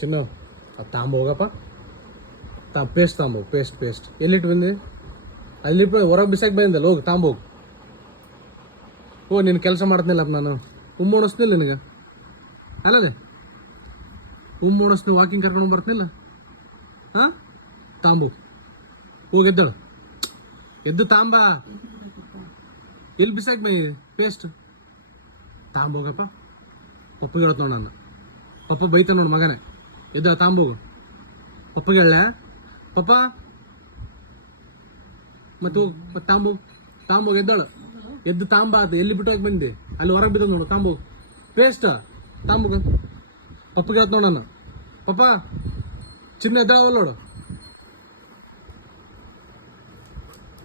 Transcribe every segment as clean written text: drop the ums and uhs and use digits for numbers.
ಚಿನ್ನ ಅದು ತಾಂಬ ಹೋಗಪ್ಪ ಪೇಸ್ಟ್ ತಾಂಬೋಗು ಪೇಸ್ಟ್ ಎಲ್ಲಿಟ್ಟು ಬಂದಿ ಅಲ್ಲಿಟ್ಟು ಹೊರಗೆ ಬಿಸಾಕಿ ಬಂದಿದ್ದಲ್ಲ ಹೋಗಿ ತಾಂಬೋಗು ಓ ನೀನು ಕೆಲಸ ಮಾಡ್ತೀನಿಲ್ಲಪ್ಪ ನಾನು ಉಮ್ಮೋಣಿಸ್ತಿಲ್ಲ ನಿನಗೆ ಅಲ್ಲದೆ ಉಮ್ಮೋಣಿಸ್ತೀನಿ ವಾಕಿಂಗ್ ಕರ್ಕೊಂಡು ಬರ್ತೀನಿಲ್ಲ ಹಾಂ ತಾಂಬು ಹೋಗಿ ಎದ್ದಳು ಎದ್ದು ತಾಂಬ ಎಲ್ಲಿ ಬಿಸಾಕಿ ಬೈ ಪೇಸ್ಟ್ ತಾಂಬೋಗಪ್ಪ ಪಪ್ಪಗೆ ಹೇಳತ್ ನೋಡು ನಾನು ಪಪ್ಪ ಬೈತ ನೋಡು ಮಗನೇ ಎದ್ದಳ ತಾಂಬೋಗು ಪಪ್ಪಗೆ ಹೇಳ ಪಪ್ಪ ಮತ್ತು ತಾಂಬೋಗು ಎದ್ದಳು ಎದ್ದು ತಾಂಬ ಅದು ಎಲ್ಲಿ ಬಿಟ್ಟು ಹೋಗಿ ಬಂದಿ ಅಲ್ಲಿ ಹೊರಗೆ ಬಿದ್ದದ ನೋಡು ತಾಂಬೋಗು ಪೇಸ್ಟ್ ತಾಂಬೋಗು ಪಪ್ಪಗೆ ಹೇಳತ್ ನೋಡು ನಾನು ಪಪ್ಪ ಚಿನ್ನ ಎದ್ದಳವಲ್ಲ ನೋಡು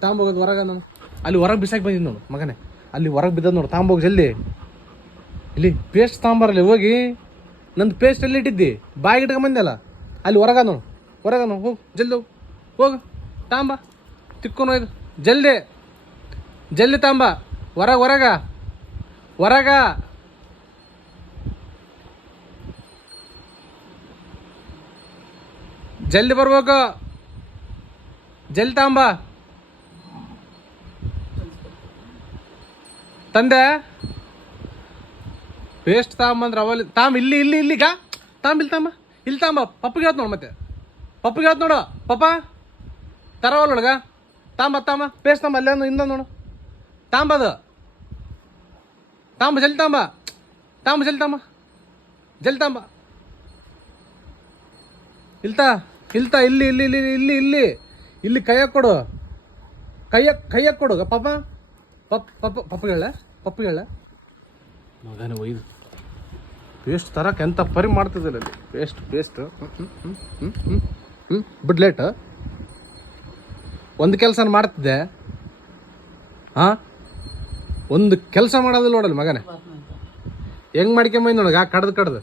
ತಾಂಬೋಗದು ಹೊರಗೆ ನಾನು ಅಲ್ಲಿ ಹೊರಗೆ ಬಿಸಾಕಿ ಬಂದಿದ್ದು ನೋಡು ಮಗನೇ ಅಲ್ಲಿ ಹೊರಗೆ ಬಿದ್ದದ ನೋಡು ತಾಂಬೋಗು ಜಲ್ದಿ ಇಲ್ಲಿ ಪೇಸ್ಟ್ ತಾಂಬಾರಲ್ಲಿ ಹೋಗಿ ನಂದು ಪೇಸ್ಟ್ ಎಲ್ಲಿ ಇಟ್ಟಿದ್ದಿ ಬಾಯಿಗೆ ಇಟ್ಕೊಂಬಂದಲ್ಲ ಅಲ್ಲಿ ಹೊರಗ ನೋಡು ಹೋಗು ಜಲ್ದಿ ಹೋಗು ತಾಂಬ ತಿಕ್ಕೊಂಡು ಹೋಯ್ದು ಜಲ್ದಿ ತಾಂಬ ಹೊರಗ ಜಲ್ದಿ ಬರ್ಬೇಕು ಜಲ್ದಿ ತಾಂಬ ತಂದೆ ಪೇಸ್ಟ್ ತಾಂಬಂದ್ರೆ ಅವಲ್ಲಿ ಇಲ್ಲಿಗ ಇಲ್ಲಿ ತಾಂಬ ಪಪ್ಪಗೆ ಹೇಳ್ತ ನೋಡು ಮತ್ತೆ ಪಪ್ಪಗೆ ಹೇಳ್ತ ನೋಡು ಪಪ್ಪ ತರವಲ್ಲೊಳಗ ತಾಂಬ ಪೇಸ್ಟ್ ತಾಂಬ ಅಲ್ಲೇ ಇಂದ ನೋಡು ತಾಂಬದು ಜಲ್ದಿ ತಾಂಬ ಇಲ್ತಾ ಇಲ್ಲಿ ಕೈಯಾಗ ಕೊಡು ಕೈಯಾಗ ಕೊಡು ಪಪ್ಪಗೆ ಹೇಳ ಮಗನೇ ಒಯ್ದು ಪೇಸ್ಟ್ ತರಕ್ಕೆ ಎಂಥ ಪರಿ ಮಾಡ್ತಿದ್ದಿಲ್ಲ ಅಲ್ಲಿ ಪೇಸ್ಟ್ ಬಿಡ್ಲೇಟ್ ಒಂದು ಕೆಲಸ ಮಾಡ್ತಿದ್ದೆ ಒಂದು ಕೆಲಸ ಮಾಡೋದಿಲ್ಲ ನೋಡಲ್ಲಿ ಮಗನೇ ಹೆಂಗೆ ಮಾಡ್ಕೊಂಬಂದು ನೋಡಗ ಕಡ್ದು